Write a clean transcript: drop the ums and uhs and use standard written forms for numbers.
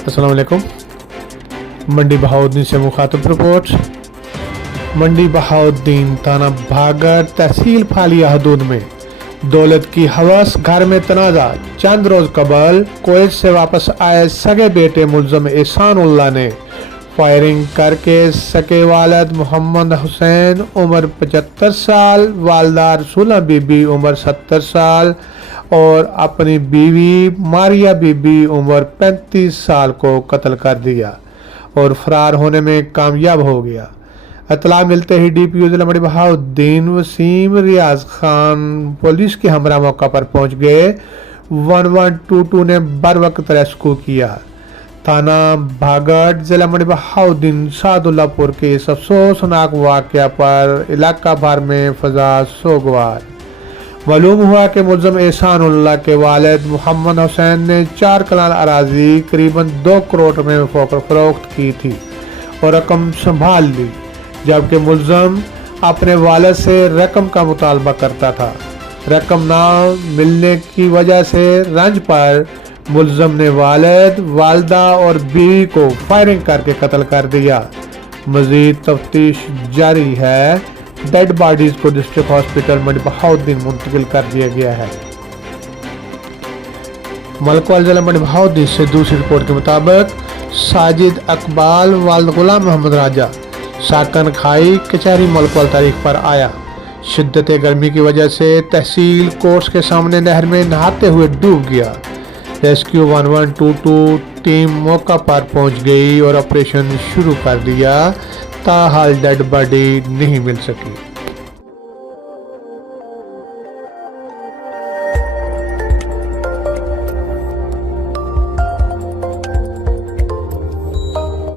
السلام علیکم۔ منڈی بہاؤالدین سے مخاطب رپورٹ۔ منڈی بہاؤالدین تھانہ بھاگٹ تحصیل پھالیہ حدود میں دولت کی حوث گھر میں تنازع۔ چند روز قبل کویت سے واپس آئے سگے بیٹے ملزم احسان اللہ نے فائرنگ کر کے سگے والد محمد حسین عمر 75 سال، والدہ رسولہ بی بی عمر 70 سال اور اپنی بیوی ماریا بی بی عمر 35 سال کو قتل کر دیا اور فرار ہونے میں کامیاب ہو گیا۔ اطلاع ملتے ہی ڈی پی او ضلع منڈی بہاؤالدین وسیم ریاض خان پولیس کے ہمراہ موقع پر پہنچ گئے۔ 1122 نے بروقت ریسکیو کیا۔ تھانہ بھاگٹ ضلع منڈی بہاؤالدین سعد اللہ پور کے اس افسوسناک واقعہ پر علاقہ بھر میں فضا سوگوار۔ معلوم ہوا کہ ملزم احسان اللہ کے والد محمد حسین نے 4 کنال اراضی قریباً 2 کروڑ روپے میں فروخت کی تھی اور رقم سنبھال لی، جبکہ ملزم اپنے والد سے رقم کا مطالبہ کرتا تھا۔ رقم نہ ملنے کی وجہ سے رنج پر ملزم نے والد، والدہ اور بیوی کو فائرنگ کر کے قتل کر دیا۔ مزید تفتیش جاری ہے۔ ڈیڈ باڈیز کو ڈسٹرکٹ ہاسپٹل منڈی بہاؤالدین منتقل کر دیا گیا ہے۔ ملکوال ضلع منڈی بہاؤالدین سے دوسری رپورٹ کے مطابق ساجد اقبال والد غلام محمد راجہ ساکن کھائی کچہری ملکوال تاریخ پر آیا۔ شدت گرمی کی وجہ سے تحصیل کورٹس کے سامنے نہر میں نہاتے ہوئے ڈوب گیا۔ ریسکیو 1122 ٹیم موقع پر پہنچ گئی اور آپریشن شروع کر دیا، تاحال ڈیڈ باڈی نہیں مل سکی۔